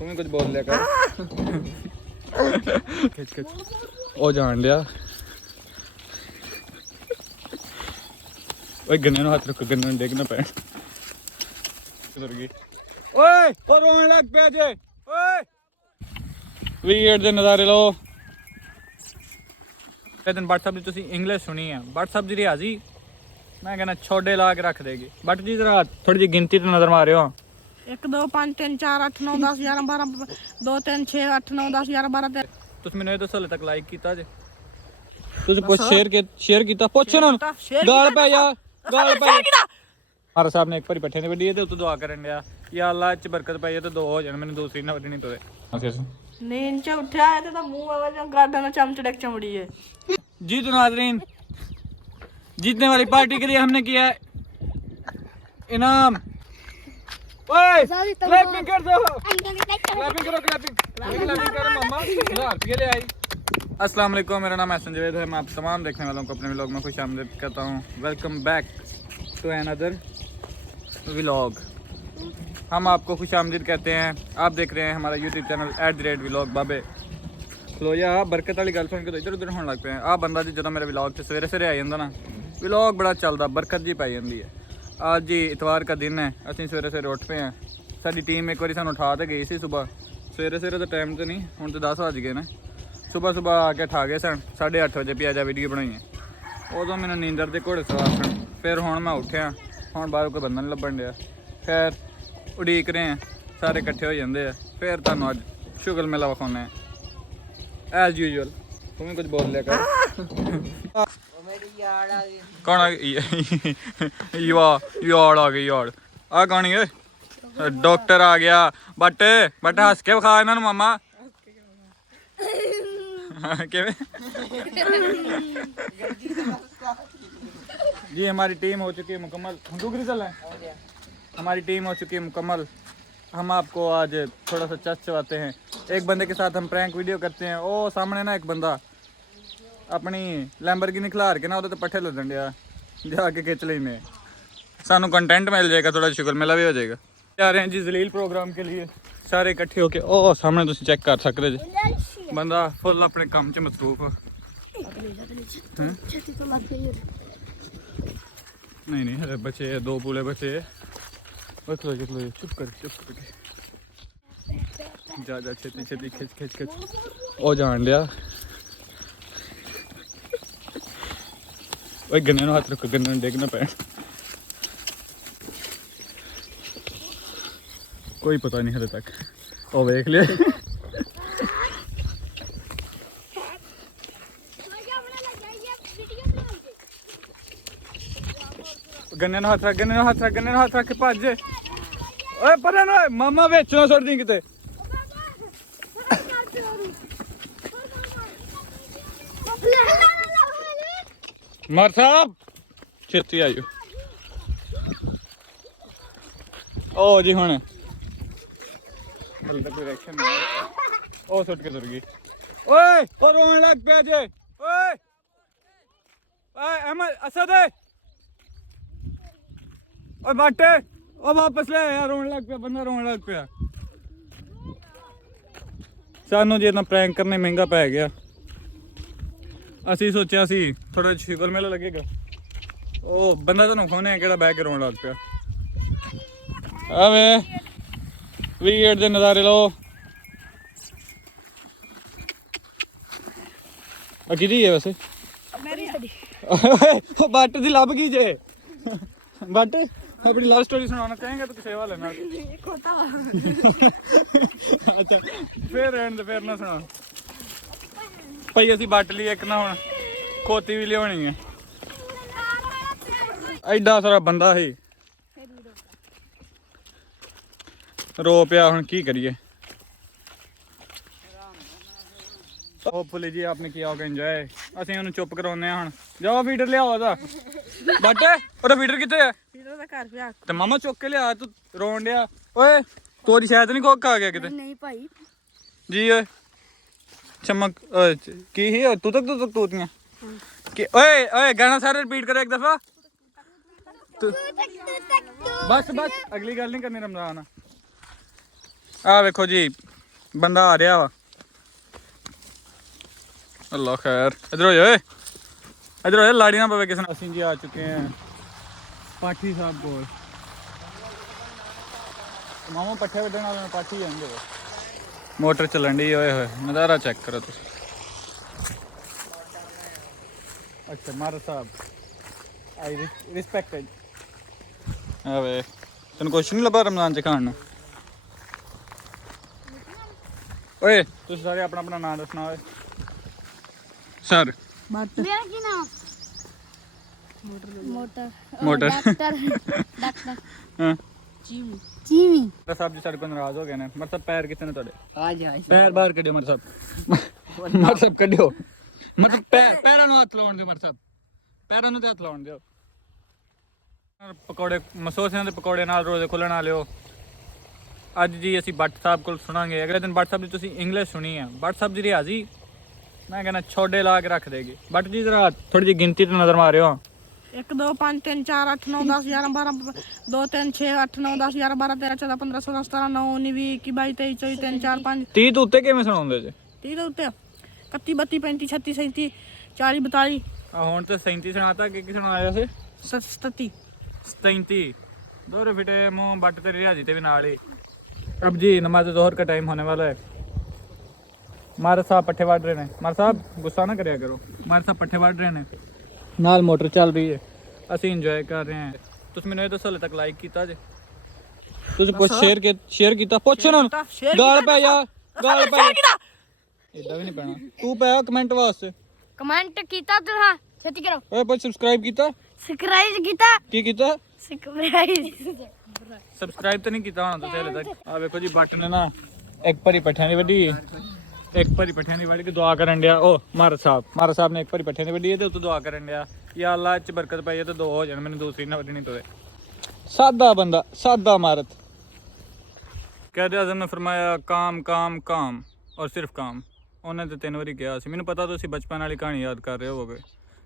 तू भी कुछ बोल लिया कर। खिच खिच ओ जान लिया। ओए गन्ने हाथ रखो, गन्ने देख ना पैन किधर गई। ओए ओ रोने लग पे जे। ओए ਵੀਰ ਦੇ ਨਜ਼ਾਰੇ ਲਓ। ਇਹ ਦਿਨ ਬੱਟ ਸਾਹਿਬ ਦੀ ਤੁਸੀਂ ਇੰਗਲਿਸ਼ ਸੁਣੀ ਹੈ। ਬੱਟ ਸਾਹਿਬ ਜੀ ਰਿਆਜ਼ੀ ਮੈਂ ਕਹਿੰਦਾ ਛੋਡੇ ਲਾ ਕੇ ਰੱਖ ਦੇਗੀ। ਬੱਟ ਜੀ ਜਰਾ ਥੋੜੀ ਜਿਹੀ ਗਿਣਤੀ ਤੇ ਨਜ਼ਰ ਮਾਰਿਓ। 1 2 5 3 4 8 9 10 11 12 2 3 6 8 9 10 11 12 13। ਤੁਸੀਂ ਮੈਨੂੰ ਇਹ ਦੱਸੋ ਹਲੇ ਤੱਕ ਲਾਈਕ ਕੀਤਾ ਜੇ? ਤੁਸੀਂ ਪੁੱਛ ਸ਼ੇਅਰ ਕੀਤਾ? ਪੁੱਛ ਉਹਨਾਂ ਨੂੰ। ਗਾਲ ਪੈ ਜਾ, ਗਾਲ ਪੈ। ਮਾਰਾ ਸਾਹਿਬ ਨੇ ਇੱਕ ਵਾਰੀ ਪੱਠੇ ਨੇ ਵੱਢੀ ਤੇ ਉੱਤੋਂ ਦੁਆ ਕਰਨ ਡਿਆ ਯਾ ਅੱਲਾ ਚ ਬਰਕਤ ਪਾਈਏ ਤੇ ਦੋ ਹੋ ਜਾਣ, ਮੈਨੂੰ ਦੂਸਰੀ ਨਾ ਵੱਢਣੀ ਪਵੇ। नींद से उठा है तो मुंह में गार्डन में चमचड़क चमड़ी है। जी तो नाज़रीन, जीतने वाली पार्टी के लिए हमने किया है इनाम। ओए क्लैपिंग कर दो, क्लैपिंग करो, क्लैपिंग करो मम्मा। 1000 रुपये ले आई। अस्सलाम वालेकुम, मेरा नाम है संजय है। मैं आप तमाम देखने वालों को अपने व्लॉग में खुश आमदीद कहता हूँ। Welcome back to another vlog. हम आपको खुश आमदीद कहते हैं। आप देख रहे हैं हमारा यूट्यूब चैनल @व्लॉग बाबे। खलोया बरकत वाली गल सुन के तो इधर उधर होने लग पे हैं। बंदा जी जो मेरे व्लॉग से सवेरे सवेरे आ जाता ना, व्लॉग बड़ा चलता, बरकत जी पाई जाती है। आज जी इतवार का दिन है, असीं सवेरे सवेरे उठ पे हैं। साडी टीम एक बार सानू उठा तो गई सी सुबह। सवेरे सवेरे तो टाइम तो नहीं, हुण तो 10 बज गए ने। सुबह सुबह आके उठा गए सन 8:30 बजे भी आजा वीडियो बनाई है। उदों मैंने नींदर के घोड़े सवार सन। फिर हुण मैं उठिया, हुण बाहर कोई बंदा नहीं लभन दिया। खैर उड़ीक रहे हैं, सारे इकट्ठे हो जाते हैं। फिर तुहानू अज शुगल मेला विखाने एज यूजुअल। तू भी कुछ बोल लिया कर। कौन आ गई? यार आ गई यार। आ कौन है? डॉक्टर आ गया। बट हंस के विखा इन्होंने मामा। जी हमारी टीम हो चुकी है मुकम्मल। हमारी टीम हो चुकी है मुकम्मल। हम आपको आज थोड़ा सा चस चबाते हैं। एक बंदे के साथ हम प्रैंक वीडियो करते हैं। ओ सामने ना एक बंदा अपनी लैम्बोर्गिनी खिलार के ना उधर तो पट्ठे लदन दिया, जाके खिंच लेने। सानू कंटेंट मिल जाएगा, थोड़ा शुगर मेला भी हो जाएगा। जा रहे हैं जी जलील प्रोग्राम के लिए, सारे इकट्ठे होके। ओ सामने तुम चेक कर सकते जी, बंदा फुल अपने काम च मसरूफ है। नहीं हरे बचे 2 पूले बचे। चलो चुप कर जा छेती छेती खिच ओ जान लिया। ओए गन्ने हाथ रखो, गन्ने देख ना पैन। कोई पता नहीं हले तक। ओ देख लिया। गन्ने हाथ रख के भज। ओए पर ना मामा बेच ना सुट दी किते। मार साहब छेती आयो। ओ जी हुण ओ सुट के तुर गई। ओए ओ रोने लग पे जे। ओए अहमद असद ओए बाटे ओ वापस ले यार, रोने लग पे बंदा, रोने लग पे। सानू जी इतना प्रैंक करने महंगा पै गया। असी सोचा सी थोड़ा शुगर मेला लगेगा। ओ बंदा तो खोने कि बह के रोने लग पे। आवे वीर दे नज़ारे लो। किदी है वैसे? बट दी लभ गई जे। बट अपनी लव स्टोरी सुनाना चाहेंगे तो किसी वाले ना। अच्छा फिर ना सुना भाई। असी बट ली एक ना हुण खोती भी लियानी है। एडा सारा बंदा ही रो पिया, हुण की करिए। होपफुली जी आपने किया होगा एंजॉय। असीं उन्हें चुप कराने हुण। जाओ फीडर लियाओ ओदा। बट ओदा फीडर कित्थे है? ते मामा चुक के लिया, तू रोन दिया। ओए तोरी शायद नहीं कोक आ गया किते? नहीं भाई जी ओए चमक की ही तू तक तूतियां कि ओए गाना सारा रिपीट करो एक दफा। बस अगली गल नहीं करनी रमजान। आ देखो जी बंदा आ रहा वा अल्लाह खैर इधर हो जाए इधर हो जाए लाड़ी ना पवे किसी असीं जी आ चुके हैं पाठी साहब को मामा पट्ठे वड्डण वाले पाठी आंदे मोटर चलन डी होए होए नज़ारा चेक करो तुम अच्छा मारा साहब आई रिस्पेक्टेड वे तेन कुछ नहीं लभा रमजान च खाण नूं ओए तुसीं सारे अपना अपना नाम दसना ओए सर मेरा की नाम मोटर मोटर डॉक्टर डॉक्टर हाँ चीमी मेरा साहब जी साढ़े को नाराज हो गए ने मेरे साहब पैर कितने तोड़े आज आज पैर बाहर कढ़ियो मेरे साहब कढ़ियो मतलब पैरों ਨੂੰ ਹੱਥ ਲਾਉਣ ਦਿਓ मेरे साहब ਪੈਰਾਂ ਨੂੰ ਤੇ ਹੱਥ ਲਾਉਣ ਦਿਓ ਪਕੌੜੇ ਮਸੋਸਿਆਂ ਦੇ ਪਕੌੜੇ ਨਾਲ ਰੋਜ਼ ਖੁੱਲਣ ਵਾਲਿਓ ਅੱਜ ਜੀ ਅਸੀਂ ਬੱਟ ਸਾਹਿਬ ਕੋਲ ਸੁਣਾਂਗੇ ਅਗਲੇ ਦਿਨ ਬੱਟ ਸਾਹਿਬ ਦੀ ਤੁਸੀਂ ਇੰਗਲਿਸ਼ ਸੁਣੀ ਆ ਬੱਟ ਸਾਹਿਬ ਦੀ ਰਿਆਜ਼ੀ ਮੈਂ ਕਹਿੰਦਾ ਛੋਡੇ ਲਾ ਕੇ ਰੱਖ ਦੇਗੀ ਬੱਟ ਜੀ ਜ਼ਰਾ ਥੋੜੀ ਜਿਹੀ ਗਿਣਤੀ ਤੇ ਨਜ਼ਰ ਮਾਰਿਓ 1 2 5 3 4 8 9 10 11 12 2 3 6 8 9 10 11 12 13 14 15 16 17 19 20 21 22 23 24 3 4 5 30 ਤੋਂ ਉੱਤੇ ਕਿਵੇਂ ਸੁਣਾਉਂਦੇ ਜੇ 30 ਦੇ ਉੱਤੇ 31 32 35 36 37 40 42 ਆ ਹੁਣ ਤੇ 37 ਸੁਣਾਤਾ ਕਿ ਸੁਣਾਇਆ ਸੀ 37 37 दोरे फिटे मुँह बट तेरी रियाजी ते भी नाल ही अब जी नमाज जोहर का टाइम होने वाला है मारे साहब पट्ठे वाड़ रहे ने मारे साहब गुस्सा ना करया करो मारे साहब पट्ठे वाड़ रहे ने नाल मोटर चल रही है ਅਸੀਂ ਇੰਜੋਏ ਕਰ ਰਹੇ ਹਾਂ ਤੁਸੀਂ ਮੈਨੂੰ ਇਹ ਦੱਸੋ ਹਲੇ ਤੱਕ ਲਾਈਕ ਕੀਤਾ ਜੇ ਤੁਸੀਂ ਕੁਝ ਸ਼ੇਅਰ ਕੀਤਾ ਪੁੱਛ ਨਾ ਗਾਲ ਪੈ ਜਾ ਗਾਲ ਪੈ ਇਦਾਂ ਵੀ ਨਹੀਂ ਪੈਣਾ ਤੂੰ ਪੈ ਕਮੈਂਟ ਵਾਸਤੇ कमेंट कीता तुहां छेती करो ਓਏ ਪੁੱਛ ਸਬਸਕ੍ਰਾਈਬ ਕੀਤਾ सब्सक्राइब कीता ਕੀ ਕੀਤਾ सब्सक्राइब ਸਬਸਕ੍ਰਾਈਬ ਤਾਂ ਨਹੀਂ ਕੀਤਾ ਹੋਣਾ ਤੁਸੀਂ ਹਲੇ ਤੱਕ ਆ ਵੇਖੋ ਜੀ ਬੱਟ ਨੇ ਨਾ ਇੱਕ ਭਰੀ ਪੱਠਿਆਂ ਦੀ ਵੱਢੀ ਇੱਕ ਭਰੀ ਪੱਠਿਆਂ ਦੀ ਵੱਢ ਕੇ ਦੁਆ ਕਰਨ ਡਿਆ ਉਹ ਮਾਰ ਸਾਹਿਬ ਨੇ ਇੱਕ ਭਰੀ ਪੱਠਿਆਂ ਦੀ ਵੱਢੀ ਤੇ ਉੱਤੋਂ ਦੁਆ ਕਰਨ ਡਿਆ या अल्लाह च बरकत पाई तो 2 हो जाने मैंने दूसरी ना वड्ढनी तो सादा बंदा सादा मारत कहते आज़म ने फरमाया काम काम काम और सिर्फ काम उन्हें तो 3 बारी कहा मैंने पता तो बचपन वाली कहानी याद कर रहे होगे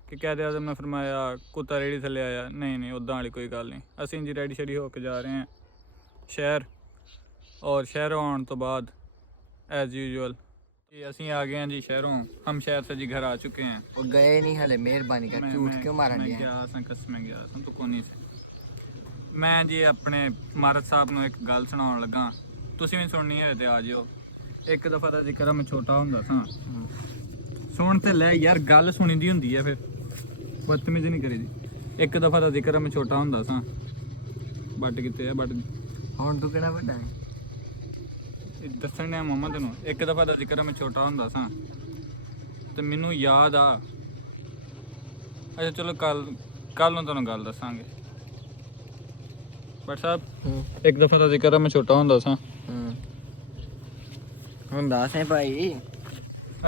कि कहते आज़म ने फरमाया कुत्ता रेड़ी थले आया नहीं उदा वाली कोई गल नहीं असीं जी रेडी शेडी होके जा रहे हैं शहर और शहरों आने तो बाद एज यूजुअल ਅਸੀਂ ਆ ਗਏ ਹਾਂ ਜੀ ਸ਼ਹਿਰੋਂ ਹਮ ਸ਼ਹਿਰ ਸੇ ਜੀ ਘਰ ਆ ਚੁੱਕੇ हैं वो गए नहीं हले मेहरबानी कर झूठ क्यों मारन मैं दिया ਗਿਆ ਸਾਂ ਕਸਮ ਗਿਆ ਸਾਂ ਤੂੰ ਕੋਨੀ ਸੀ ਮੈਂ ਜੀ ਆਪਣੇ ਮਾਰਤ ਸਾਹਿਬ ਨੂੰ ਇੱਕ ਗੱਲ ਸੁਣਾਉਣ ਲੱਗਾ ਤੁਸੀਂ ਵੀ ਸੁਣਨੀ ਹੈ ਤੇ ਆ ਜਿਓ ਇੱਕ ਦਫਾ ਦਾ ਜ਼ਿਕਰ ਮੈਂ ਛੋਟਾ ਹੁੰਦਾ ਸਾਂ ਸੁਣ ਤੇ ਲੈ ਯਾਰ ਗੱਲ ਸੁਣੀ ਦੀ ਹੁੰਦੀ ਹੈ ਫਿਰ ਬਦਤਮੀਜ਼ੀ ਨਹੀਂ ਕਰੀਦੀ ਇੱਕ ਦਫਾ ਦਾ ਜ਼ਿਕਰ ਮੈਂ ਛੋਟਾ ਹੁੰਦਾ ਸਾਂ ਬੱਟ ਕਿਤੇ ਆ ਬੱਟ ਹੁਣ ਤੂੰ ਕਿਹੜਾ ਵੱਡਾ ਹੈ ਦੱਸਣ ਡਿਆ ਮਾਮਾ ਤੈਨੂੰ ਇੱਕ ਦਫਾ ਦਾ ਜ਼ਿਕਰ ਮੈਂ ਛੋਟਾ ਹੁੰਦਾ ਸਾਂ ਤੇ ਮੈਨੂੰ ਯਾਦ ਆ ਅੱਛਾ ਚਲੋ ਕੱਲ ਨੂੰ ਤੁਹਾਨੂੰ ਗੱਲ ਦੱਸਾਂਗੇ ਬਟ ਸਾਹਿਬ ਇੱਕ ਦਫਾ ਦਾ ਜ਼ਿਕਰ ਮੈਂ ਛੋਟਾ ਹੁੰਦਾ ਸਾਂ ਹੁਣ ਦੱਸ ਹੈ ਭਾਈ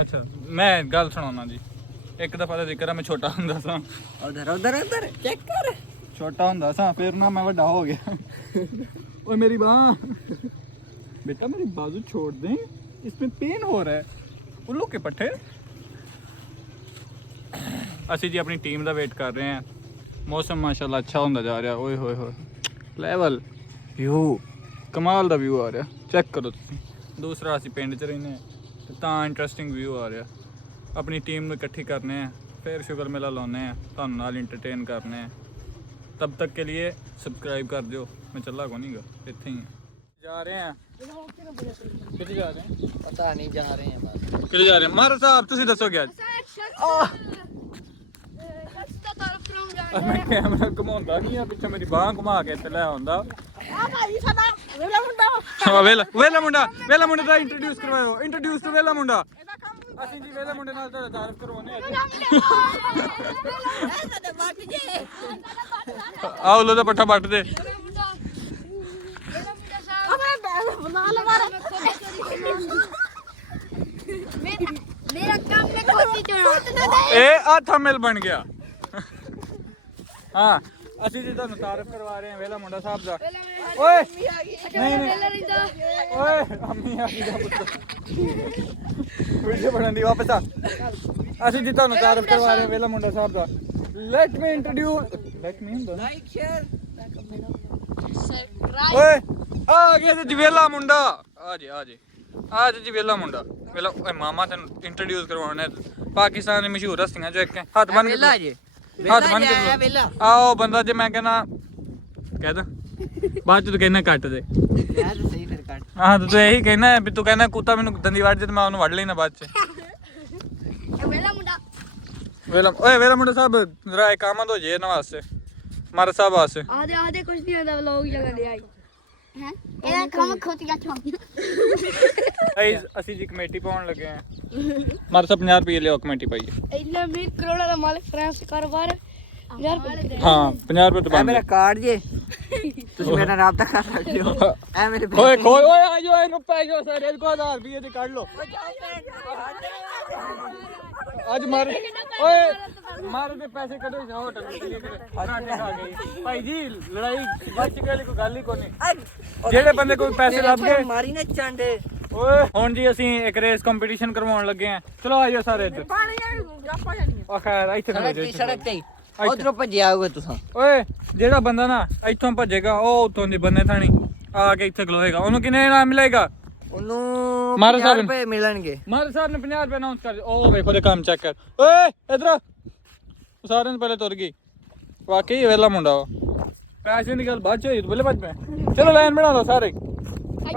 ਅੱਛਾ ਮੈਂ ਗੱਲ ਸੁਣਾਉਣਾ ਜੀ ਇੱਕ ਦਫਾ ਦਾ ਜ਼ਿਕਰ ਮੈਂ ਛੋਟਾ ਹੁੰਦਾ ਸਾਂ ਉਧਰ ਉਧਰ ਉਧਰ ਚੈੱਕ ਕਰ ਛੋਟਾ ਹੁੰਦਾ ਸਾਂ ਫਿਰ ਨਾ ਮੈਂ ਵੱਡਾ ਹੋ ਗਿਆ ਓਏ ਮੇਰੀ ਬਾਂਹ बेटा मेरी बाजू छोड़ दें इसमें पेन हो रहा है उल्लू के पट्टे ਅਸੀਂ ਜੀ ਆਪਣੀ ਟੀਮ ਦਾ ਵੇਟ ਕਰ ਰਹੇ ਹਾਂ ਮੌਸਮ ਮਾਸ਼ਾਅੱਲਾ ਅੱਛਾ ਹੁੰਦਾ ਜਾ ਰਿਹਾ ਓਏ ਹੋਏ ਹੋਏ ਲੈਵਲ ਵਿਊ ਕਮਾਲ ਦਾ ਵਿਊ ਆ ਰਿਹਾ ਚੈੱਕ ਕਰੋ ਤੁਸੀਂ ਦੂਸਰਾ ਅਸੀਂ ਪਿੰਡ 'ਚ ਰਹਿੰਦੇ ਹਾਂ ਤੇ ਤਾਂ ਇੰਟਰਸਟਿੰਗ ਵਿਊ ਆ ਰਿਹਾ ਆਪਣੀ ਟੀਮ ਨੂੰ ਇਕੱਠੀ ਕਰਨੇ ਆ ਫਿਰ ਸ਼ੁਗਰ ਮੇਲਾ ਲਾਉਨੇ ਆ ਤੁਹਾਨੂੰ ਨਾਲ ਇੰਟਰਟੇਨ ਕਰਨੇ ਆ तब तक के लिए सब्सक्राइब कर दियो मैं चला को नहीं गा इतने ही जा रहे हैं किधर जा रहे हैं पता नहीं जा रहे हैं बस किधर जा रहे हैं मारा साहब तुसी दसो क्या मैं कैमरा घुमाਉਂਦਾ ਨਹੀਂ ਆ ਪਿੱਛੇ ਮੇਰੀ ਬਾਹ ਘੁਮਾ ਕੇ ਤੇ ਲੈ ਆਉਂਦਾ ਆ ਭਾਈ ਸਾਡਾ ਵੇਲਾ ਮੁੰਡਾ ਵੇਲਾ ਮੁੰਡਾ ਦਾ ਇੰਟਰੋਡਿਊਸ ਕਰਵਾਓ ਇੰਟਰੋਡਿਊਸ ਟੂ ਵੇਲਾ ਮੁੰਡਾ ਅਸੀਂ ਜੀ ਵੇਲਾ ਮੁੰਡੇ ਨਾਲ ਤੁਹਾਡਾ ਤਾਰਫ ਕਰਵਾਉਣੇ ਆਓ ਲੋ ਦਾ ਪੱਠਾ ਵੱਟ ਦੇ मेरा काम में खोटी चढ़ा ਇਹ ਆਥਾ ਮਿਲ ਬਣ ਗਿਆ ਹਾਂ ਅਸੀਂ ਜੀ ਤੁਹਾਨੂੰ ਤਾਰਫ ਕਰਵਾ ਰਹੇ ਹਾਂ ਵੇਲਾ ਮੁੰਡਾ ਸਾਹਿਬ ਦਾ ਓਏ ਨਹੀਂ ਓਏ ਅੰਮੀ ਆ ਗਈ ਦਾ ਪੁੱਤ ਵੀਡੀਓ ਬਣਾਉਣ ਦੀ ਵਾਪਸ ਆ ਅਸੀਂ ਜੀ ਤੁਹਾਨੂੰ ਤਾਰਫ ਕਰਵਾ ਰਹੇ ਹਾਂ ਵੇਲਾ ਮੁੰਡਾ ਸਾਹਿਬ ਦਾ let me introduce let me ਹੁੰਦਾ लाइक शेयर ਓਏ ਆ ਗਿਆ ਜੀ ਵੇਲਾ ਮੁੰਡਾ ਆ ਜੇ आज जी वेला मुंडा वेला ओए मामा तेन इंट्रोड्यूस करवाने पाकिस्तान दी मशहूर हस्तियां जो एक हैं। हाथ बन वेला जी हाथ बन के वेला आओ बंदा जे मैं कहना कह दा बाद च तू कहना कट दे यार सही फिर काट हाँ तो तू यही कहना है भी तू कहना कुत्ता मैनू दंदी वड़ जे ते मैं ओनू वड़ लेना बाद च वेला मुंडा वेला ओए वेला मुंडा साहब जरा एक काम दो जे ना वास्ते मारा साहब वास्ते आधे कुछ नहीं होता व्लॉग जगह ले आई हैं ਇਹਦਾ ਕੰਮ ਖੋਤੀਆ ਛੋੜ ਅਸੀਂ ਜੀ ਕਮੇਟੀ ਪਾਉਣ ਲੱਗੇ ਆ ਮਾਰਾ ਸਾਹਿਬ 50 ਰੁਪਏ ਲਿਓ ਕਮੇਟੀ ਪਾਈਏ ਇੰਨਾ 20 ਕਰੋੜ ਦਾ ਮਾਲਕ ਫਰਾਂਸ ਕਾਰੋਬਾਰ ਯਾਰ ਹਾਂ 50 ਰੁਪਏ ਤੋਂ ਇਹ ਬੰਦ ਮੇਰਾ ਕਾਰਡ ਜੇ ਤੁਸੀਂ ਮੇਰਾ ਰਾਬਤਾ ਕਰ ਸਕਦੇ ਹੋ ਇਹ ਮੇਰੇ ਓਏ ਕੋਈ ਓਏ ਆ ਜੋ ਇਹਨੂੰ ਪੈ ਜੋ ਸਰ ਇਹਦੇ ਕੋਲ 1000 ਰੁਪਏ ਦੇ ਕੱਢ ਲਓ ਅੱਜ ਮਾਰ ਓਏ ਮਾਰ ਦੇ ਪੈਸੇ ਕੱਢੋ ਜਾ ਹੋਟਲ ਦੇ ਪਰਾਂਠੇ ਖਾ ਗਈ ਭਾਈ ਜੀ ਲੜਾਈ ਬੱਚ ਗਈ ਕੋਈ ਗੱਲ ਹੀ ਕੋਈ ਨਹੀਂ ਜਿਹੜੇ ਬੰਦੇ ਕੋਈ ਪੈਸੇ ਲੱਭ ਗਏ ਮਾਰੀ ਨਾ ਚਾਂਡੇ ਓਏ ਹੁਣ ਜੀ ਅਸੀਂ ਇੱਕ ਰੇਸ ਕੰਪੀਟੀਸ਼ਨ ਕਰਵਾਉਣ ਲੱਗੇ ਆ ਚਲੋ ਆਇਓ ਸਾਰੇ ਇੱਧਰ ਪਾਣੀ ਆਪਾਂ ਜਾਣੀ ਆ ਖੈਰ ਇੱਥੇ ਖੜੋ ਜੀ ਸੜਕ ਤੇ ਉਧਰੋਂ ਭੱਜਿਆ ਆਊਗਾ ਤੁਸੀਂ ਓਏ ਜਿਹੜਾ ਬੰਦਾ ਨਾ ਇੱਥੋਂ ਭੱਜੇਗਾ ਉਹ ਉੱਥੋਂ ਦੀ ਬੰਨੇ ਥਾਣੀ ਆ ਕੇ ਇੱਥੇ ਖਲੋਏਗਾ ਉਹਨੂੰ ਕਿੰਨੇ ਇਨਾਮ ਮਿਲੇਗਾ ਉਹਨੂੰ ਮਾਰੇ 50 ਸਾਹਿਬ ਰੁਪਏ ਮਿਲਣਗੇ ਮਾਰੇ ਸਾਹਿਬ ਨੇ 50 ਰੁਪਏ ਅਨਾਉਂਸ ਕਰ ਉਹ ਵੇਖੋ ਦੇ ਕੰਮ ਚੈੱਕ ਕਰ ਓਏ ਇਧਰ ਸਾਰਿਆਂ ਤੋਂ ਪਹਿਲੇ ਤੁਰ ਗਈ ਵਾਕਈ ਵੇਲਾ ਮੁੰਡਾ ਵਾ ਪੈਸੇ ਦੀ ਗੱਲ ਬਾਅਦ ਚ ਹੋਈ ਤੂੰ ਪਹਿਲੇ ਭੱਜ ਪੈ ਚਲੋ ਲਾਈਨ ਬਣਾ ਲਓ ਸਾਰੇ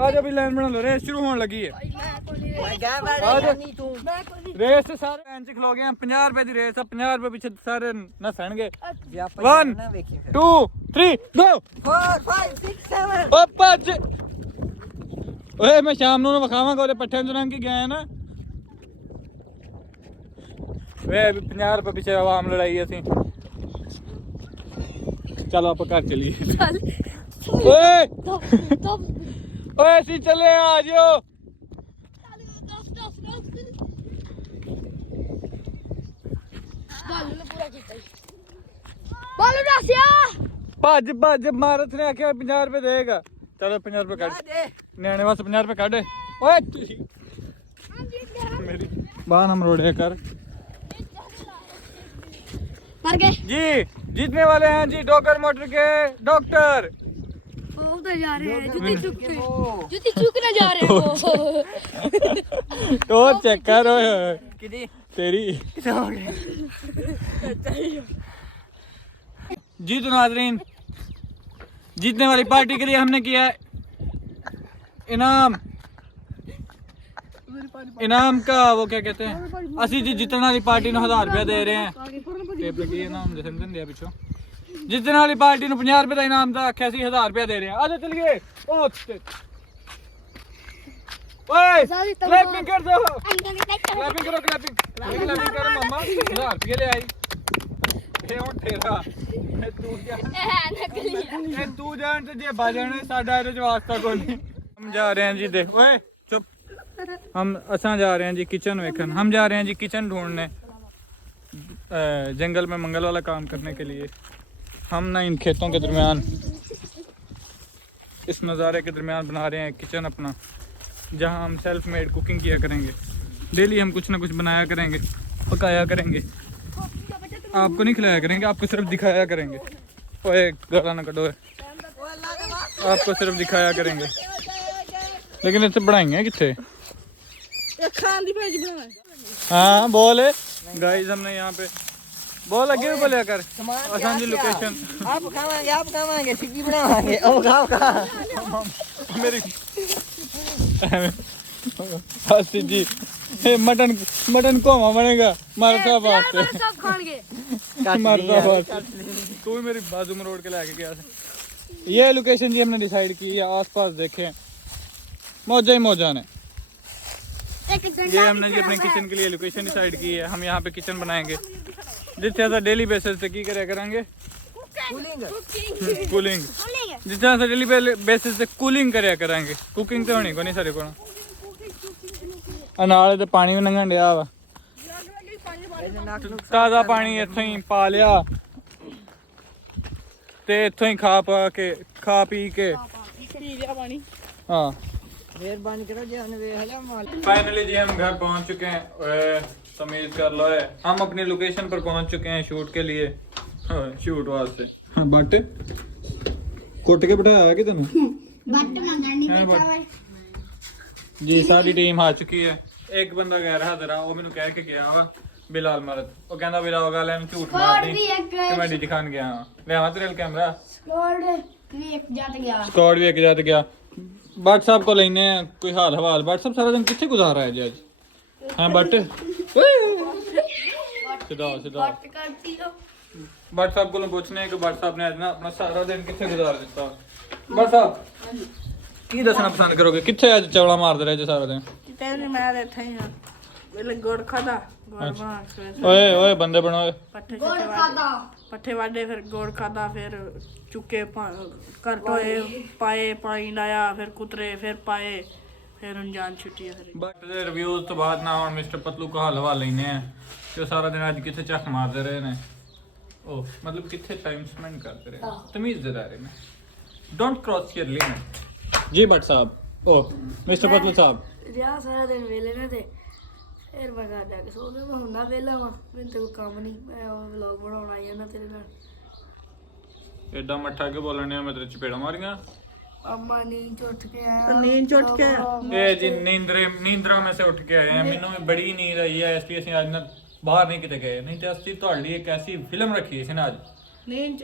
ਆ ਜਾ ਵੀ ਲਾਈਨ ਬਣਾ ਲਓ ਰੇਸ ਸ਼ੁਰੂ ਹੋਣ ਲੱਗੀ ਹੈ ਮੈਂ ਗਿਆ ਨਹੀਂ ਤੂੰ ਰੇਸ ਤੇ ਸਾਰੇ ਲਾਈਨ ਚ ਖਲੋ ਗਏ ਆ 50 ਰੁਪਏ ਦੀ ਰੇਸ ਆ 50 ਰੁਪਏ ਪਿੱਛੇ ਸਾਰੇ ਨਸਣਗੇ ਵੀ ਆਪਾਂ 1 ਨਾ ਵੇਖੀ ਫਿਰ 2 3 ਗੋ 4 5 6 7 ਓ ਭੱਜ ਓਏ ਮੈਂ ਸ਼ਾਮ ਨੂੰ ਵਿਖਾਵਾਂਗਾ ਉਹਦੇ ਪੱਠਿਆਂ ਚ ਰੰਗ ਕੇ ਗਿਆ ਨਾ ਵੇ 50 ਰੁਪਏ ਪਿੱਛੇ ਆਵਾਮ ਲੜਾਈ ਅਸੀਂ ਚਲੋ ਆਪਾਂ ਘਰ ਚਲੀਏ ਓਏ ਓਏ ਅਸੀਂ ਚੱਲੇ ਆ ਜਿਓ ਬਾਲੂ ਦੱਸਿਆ ਭੱਜ ਭੱਜ ਮਾਰਤ ਨੇ ਆਖਿਆ 50 ਰੁਪਏ ਦੇਗਾ ਚਲੋ 50 ਰੁਪਏ ਕੱਢ ਨਿਆਣੇ ਵਾਸਤੇ 50 ਰੁਪਏ ਕੱਢ ਓਏ ਤੁਸੀਂ ਮੇਰੀ ਬਾਹ ਨਾ ਮਰੋੜਿਆ ਕਰ मर गए जी जीतने वाले हैं जी डॉक्टर मोटर के डॉक्टर उधर जा रहे हैं जूती चूक ना जा रहे हो तो चेक कर ओए किदी तेरी हो गए जी तो नाज़रीन जीतने वाली पार्टी के लिए हमने किया इनाम इनाम का वो क्या कहते हैं ਅਸੀਂ ਜੀ ਜਿੱਤਣ ਵਾਲੀ ਪਾਰਟੀ ਨੂੰ 1000 ਰੁਪਏ ਦੇ ਰਹੇ ਹਾਂ ਟੇਪ ਲੱਗੀ ਹੈ ਨਾਮ ਦੇ ਸਮਝਣ ਦਿਆ ਪਿੱਛੋਂ ਜਿੱਤਣ ਵਾਲੀ ਪਾਰਟੀ ਨੂੰ 50 ਰੁਪਏ ਦਾ ਇਨਾਮ ਦਾ ਆਖਿਆ ਸੀ 1000 ਰੁਪਏ ਦੇ ਰਹੇ ਹਾਂ ਆਜੋ ਚਲੀਏ ਓਏ ਕਲੈਪਿੰਗ ਕਰ ਦੋ ਕਲੈਪਿੰਗ ਕਰੋ ਕਲੈਪਿੰਗ ਕਰੋ ਮਮਾ 1000 ਰੁਪਏ ਲੈ ਆਈ ਇਹ ਹੁਣ ਤੇਰਾ ਤੂੰ ਜਾਣ ਤੇ ਜੇ ਬਾਜਣ ਸਾਡਾ ਇਹਦੇ ਚ ਵਾਸਤਾ ਕੋਈ ਨਹੀਂ ਹਮ ਜਾ ਰਹੇ हैं जी देख ओए चुप हम असा जा रहे हैं जी किचन वेखन हम जा रहे हैं जी किचन ढूंढने जंगल में मंगल वाला काम करने के लिए हम ना इन खेतों के दरमियान इस नज़ारे के दरमियान बना रहे हैं किचन अपना जहां हम सेल्फ मेड कुकिंग किया करेंगे डेली हम कुछ ना कुछ बनाया करेंगे पकाया करेंगे आपको नहीं खिलाया करेंगे आपको सिर्फ दिखाया करेंगे ओए गला ना कटो आपको सिर्फ दिखाया करेंगे लेकिन इतने बनाएंगे कितने खान दी भेज बना हाँ बोल गाइस हमने यहाँ पे बोल लगे हुए बोले कर आसान जी लोकेशन आप खावांगे सिक्की बनावांगे ओ खाओ खा मेरी आसिफ जी ये मटन कोमा बनेगा मार साहब वास्ते सब खाएंगे मार साहब वास्ते तू ही मेरी बाजू में रोड के लाके गया ये लोकेशन जी हमने डिसाइड की है आसपास देखें मौजा ही मौजा ने ये हमने जी अपने किचन के लिए लोकेशन डिसाइड की है हम यहाँ पे किचन बनाएंगे जिस तरह से डेली बेसिस पे की करें करेंगे कूलिंग जिस तरह से डेली बेसिस पे कूलिंग करें करेंगे कुकिंग तो होनी को नहीं सारे को नाले तो पानी भी लंघन दिया वा ताज़ा पानी इत्थों ही पा लिया ते इत्थों ही खा पी के पानी हाँ मेहरबानी करो जी हमने वे हला माल फाइनली जी हम घर पहुंच चुके हैं तमीज कर लो है हम अपनी लोकेशन पर पहुंच चुके हैं शूट के लिए शूट वास्ते हाँ बट कोट के बिठाया कि तेन बट मंगानी ਜੀ ਸਾਡੀ ਟੀਮ ਆ ਚੁੱਕੀ ਹੈ। ਇੱਕ ਬੰਦਾ ਗੈਰ ਹਾਜ਼ਰ ਆ, ਉਹ ਮੈਨੂੰ ਕਹਿ ਕੇ ਗਿਆ ਵਾ ਬਿਲਾਲ ਮਰਦ। ਉਹ ਕਹਿੰਦਾ ਵਲੌਗ ਵਾਲਿਆਂ ਨੂੰ ਝੂਠ ਮਾਰਦੀ ਕਮੇਡੀ ਦਿਖਾਣ ਗਿਆ ਵਾ। ਲਿਆਵਾਂ ਤੇਰੇ ਨਾਲ ਕੈਮਰਾ। ਸਕੋਰ ਵੀ ਇੱਕ ਜੱਟ ਗਿਆ ਸਕੌਡ ਵੀ ਇੱਕ ਜੱਤ ਗਿਆ। ਬੱਟ ਸਾਹਿਬ ਕੋ ਲੈਨੇ ਆ ਕੋਈ ਹਾਲ ਹਵਾਲ। ਬੱਟ ਸਾਹਿਬ ਸਾਰਾ ਦਿਨ ਕਿੱਥੇ ਗੁਜ਼ਾਰ ਰਿਹਾ ਜੀ ਅੱਜ? ਹਾਂ ਬੱਟ ਸਿੱਧਾ ਕਰਤੀ ਹੋ ਬੱਟ ਸਾਹਿਬ ਕੋਲੋਂ ਪੁੱਛਨੇ ਕਿ ਬੱਟ ਸਾਹਿਬ ਨੇ ਅੱਜ ਨਾ ਆਪਣਾ ਸਾਰਾ ਦਿਨ ਕਿੱਥੇ ਗੁਜ਼ਾਰ ਦਿੱਤਾ। ਬੱਟ ਸਾਹਿਬ ਕੀ ਦੱਸਣਾ ਪਸੰਦ ਕਰੋਗੇ? ਕਿੱਥੇ ਅੱਜ ਚਵਲਾ ਮਾਰਦੇ ਰਹੇ ਜੀ ਸਾਰਾ ਦਿਨ? ਕਿਤੇ ਨਹੀਂ, ਮੈਂ ਤਾਂ ਇੱਥੇ ਹੀ ਹਾਂ। ਵੇਲੇ ਗੁੜ ਖਾਦਾ, ਗੁੜ ਬਣਾ ਕੇ ਓਏ ਓਏ ਬੰਦੇ ਬਣੋ। ਪੱਠੇ ਗੋਲ ਛੱਟੇ ਖਾਦਾ ਪੱਠੇ ਵਾਢੇ, ਫਿਰ ਗੁੜ ਖਾਦਾ, ਫਿਰ ਚੁੱਕੇ ਘਰ ਟੋਏ ਪਾਏ, ਪਾਣੀ ਲਾਇਆ, ਫਿਰ ਕੁਤਰੇ, ਫਿਰ ਪਾਏ, ਫਿਰ ਹੁਣ ਜਾਨ ਛੁੱਟੀ ਹੈ। ਫਿਰ ਬੱਟ ਦੇ ਰਿਵਿਊਜ਼ ਤੋਂ ਬਾਅਦ ਨਾ ਹੁਣ ਮਿਸਟਰ ਪਤਲੂ ਕੋ ਹਾਲ ਹਵਾਲ ਲੈਨੇ ਆ ਕਿ ਉਹ ਸਾਰਾ ਦਿਨ ਅੱਜ ਕਿੱਥੇ ਝੱਕ ਮਾਰਦੇ ਰਹੇ ਨੇ। ਉਹ ਮਤਲਬ ਕਿੱਥੇ ਟਾਈਮ ਸਪੈਂਡ ਕਰਦੇ ਰਹੇ, ਤਮੀਜ਼ ਦੇ ਰਹੇ ਨੇ। Don't cross your limit. ਜੀ ਬੱਟ ਸਾਹਿਬ। ਉਹ ਮਿਸਟਰ ਪਤਲੂ ਸਾਹਿਬ ਰਿਆ ਸਾਰਾ ਦਿਨ ਵੇਲੇ ਨੇ ਤੇ ਫਿਰ ਮੈਂ ਘਰ ਜਾ ਕੇ ਸੋਚਦਾ ਮੈਂ ਹੁੰਦਾ ਵੇਲਾ ਵਾਂ, ਮੈਨੂੰ ਤਾਂ ਕੋਈ ਕੰਮ ਨਹੀਂ, ਮੈਂ ਵਲੌਗ ਬਣਾਉਣ ਆਈ ਜਾਂਦਾ ਤੇਰੇ ਨਾਲ। ਐਡਾ ਮੱਠਾ ਕਿਉਂ ਬੋਲਣੇ ਆ? ਮੈਂ ਤੇਰੇ ਚਪੇੜਾ ਮਾਰੀਆਂ। अम्मा नींद उठ के आया नींद चोट के ये जी नींदरा में से उठ के आए हैं। मैनू भी बड़ी नींद आई है, इसलिए ਅਸੀਂ ਅੱਜ ਨਾ ਬਾਹਰ ਨਹੀਂ ਕਿਤੇ ਗਏ। ਨਹੀਂ ਤੇ ਅਸੀਂ ਤੁਹਾਡੇ ਲਈ ਇੱਕ ਐਸੀ ਫਿਲਮ ਰੱਖੀ ਸੀ ਨਾ ਅੱਜ। नींद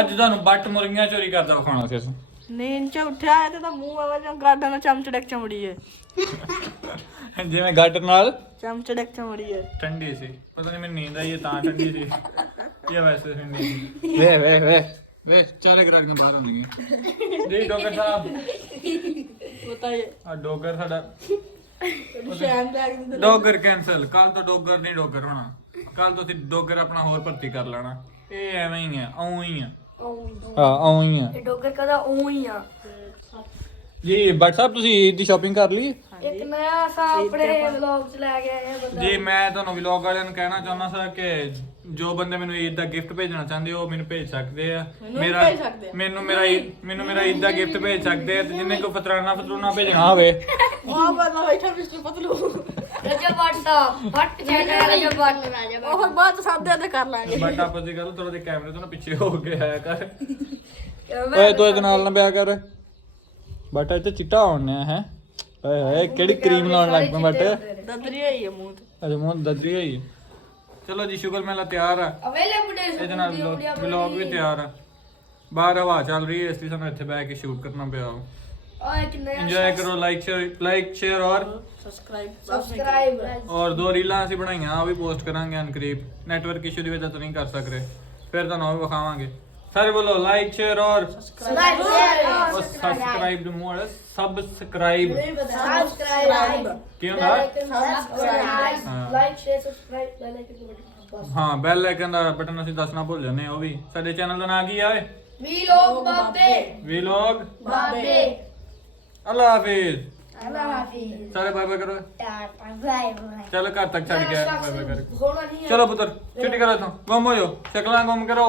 ਅੱਜ ਤੁਹਾਨੂੰ ਬੱਟ ਮੁਰਗੀਆਂ ਚੋਰੀ ਕਰਦਾ ਵਿਖਾਉਣਾ ਸੀ ਅਸੀਂ। नींद च उठा है तो मुंह आवा जो गाडा ना चमचड़क चमड़ी है ਜਿਵੇਂ ਗੱਡ ਨਾਲ चमचड़क चमड़ी है ਠੰਡੀ ਸੀ। ਪਤਾ ਨਹੀਂ ਮੈਨੂੰ ਨੀਂਦ ਆਈ ਹੈ ਤਾਂ ਠੰਡੀ ਸੀ ਜਾਂ ਵੈਸੇ ਠੰਡੀ। ਵੇ ਵੇ ਵੇ ਵੇ ਚਾਰੇ ਗਰਾੜੀਆਂ ਬਾਹਰ ਹੁੰਦੀਆਂ ਜੀ। ਡੋਗਰ ਸਾਹਿਬ बताइए ਆ ਡੋਗਰ ਸਾਡਾ शाम बैग ਡੋਗਰ ਕੈਂਸਲ। ਕੱਲ ਤੋਂ ਡੋਗਰ ਨਹੀਂ ਡੋਗਰ ਹੋਣਾ। ਕੱਲ ਤੋਂ ਤੁਸੀਂ ਡੋਗਰ ਆਪਣਾ ਹੋਰ ਭਰਤੀ ਕਰ ਲੈਣਾ। ਇਹ ਐਵੇਂ ਹੀ ਆ, ਆਉਂ ਹੀ ਆ। ਹਾਂ ਆਉਂ ਹੀ ਆ। ये डॉक्टर कहता ऊं ही आ ਜੀ ਬੱਟ ਸਾਹਿਬ ਤੁਸੀਂ ਈਦ ਦੀ ਸ਼ਾਪਿੰਗ ਕਰ ਲਈ? एक नया सा अपने व्लॉग च ला गया है बंदा ਜੀ ਮੈਂ ਤੁਹਾਨੂੰ ਵਲੌਗ ਵਾਲਿਆਂ ਨੂੰ ਕਹਿਣਾ ਚਾਹੁੰਦਾ ਸਾਂ ਕਿ ਜੋ ਬੰਦੇ ਮੈਨੂੰ ਈਦ ਦਾ ਗਿਫਟ ਭੇਜਣਾ ਚਾਹੁੰਦੇ ਹੋ ਮੈਨੂੰ ਭੇਜ ਸਕਦੇ ਆ। ਮੈਨੂੰ ਮੇਰਾ ਈਦ ਦਾ ਗਿਫਟ ਭੇਜ ਸਕਦੇ ਆ। ਤੇ ਜਿੰਨੇ ਕੋ ਫਤਰਾਨਾ ਭੇਜਣਾ ਹੋਵੇ वहां पर ना बैठा मिस्टर पतलू रजब व्हाट्सएप फट जाएगा रजब व्हाट्सएप और बात सादे दे कर लांगे ਬਟ ਆਪਸ ਦੀ ਗੱਲ ਥੋੜਾ ਦੇ ਕੈਮਰੇ ਤੋਂ ਨਾ ਪਿੱਛੇ ਹੋ ਕੇ ਆਇਆ ਕਰ। ਓਏ ਤੂੰ ਇਹਦੇ ਨਾਲ ਨਾ ਬਿਆ ਕਰ। ਬਟ ਇਹ ਤੇ ਚਿੱਟਾ ਹੋਣਾ ਹੈ। ਓਏ ਹੋਏ ਕਿਹੜੀ ਕਰੀਮ ਲਾਉਣ ਲੱਗ ਪਿਆ ਬਟ। ददरी है ये मुंह ਅਜੇ ਮੂੰਹ ਦਦਰੀ ਹੋਈ। ਚਲੋ ਜੀ ਸ਼ੁਗਰ ਮੇਲਾ ਤਿਆਰ ਆ। अवेलेबल ਇਹਦੇ ਨਾਲ ਵਲੌਗ ਵੀ ਤਿਆਰ ਆ। ਬਾਹਰ ਹਵਾ ਚੱਲ ਰਹੀ ਹੈ ਇਸ ਲਈ ਸਾਨੂੰ ਇੱਥੇ ਬਹਿ ਕੇ ਸ਼ੂਟ ਕਰਨਾ ਪਿਆ। और एक नया ਇੰਜੋਏ ਕਰੋ। ਲਾਈਕ ਸ਼ੇਅਰ ਔਰ सब्सक्राइब ਔਰ 2 ਰੀਲਾਂ ਅਸੀਂ ਬਣਾਈਆਂ ਉਹ ਵੀ ਪੋਸਟ ਕਰਾਂਗੇ ਅਨਕਰੀਬ। ਨੈਟਵਰਕ ਇਸ਼ੂ ਦੀ ਵਜ੍ਹਾ ਤੋਂ ਨਹੀਂ ਕਰ ਸਕਦੇ, ਫਿਰ ਤੁਹਾਨੂੰ ਉਹ ਵੀ ਵਿਖਾਵਾਂਗੇ। ਸਾਰੇ ਬੋਲੋ ਲਾਈਕ ਸ਼ੇਅਰ ਔਰ ਸਬਸਕ੍ਰਾਈਬ ਨੂੰ ਮੋੜ ਸਬਸਕ੍ਰਾਈਬ ਕੀ ਹੁੰਦਾ? Like share subscribe bell icon button ਹਾਂ ਬੈਲ ਆਈਕਨ ਦਾ ਬਟਨ ਅਸੀਂ ਦੱਸਣਾ ਭੁੱਲ ਜਾਂਦੇ ਆ। ਉਹ ਵੀ ਸਾਡੇ ਚੈਨਲ ਦਾ ਨਾਂ ਕੀ ਆ ਓਏ? वीलोग बाबे ਵੀਲੋਗ बाबे ਅੱਲਾ ਹਾਫਿਜ਼। अल्लाह हाफिज ਸਾਰੇ ਬਾਏ ਬਾਏ ਕਰੋ। टाटा बाय बाय ਚਲੋ ਘਰ ਤੱਕ ਛੱਡ ਕੇ ਬਾਏ ਬਾਏ ਕਰ। होना नहीं है ਚਲੋ ਪੁੱਤਰ ਛੁੱਟੀ ਕਰੋ ਇੱਥੋਂ। ਗੁੰਮ ਹੋ ਜਾਓ, ਸ਼ਕਲਾਂ ਗੁੰਮ ਕਰੋ।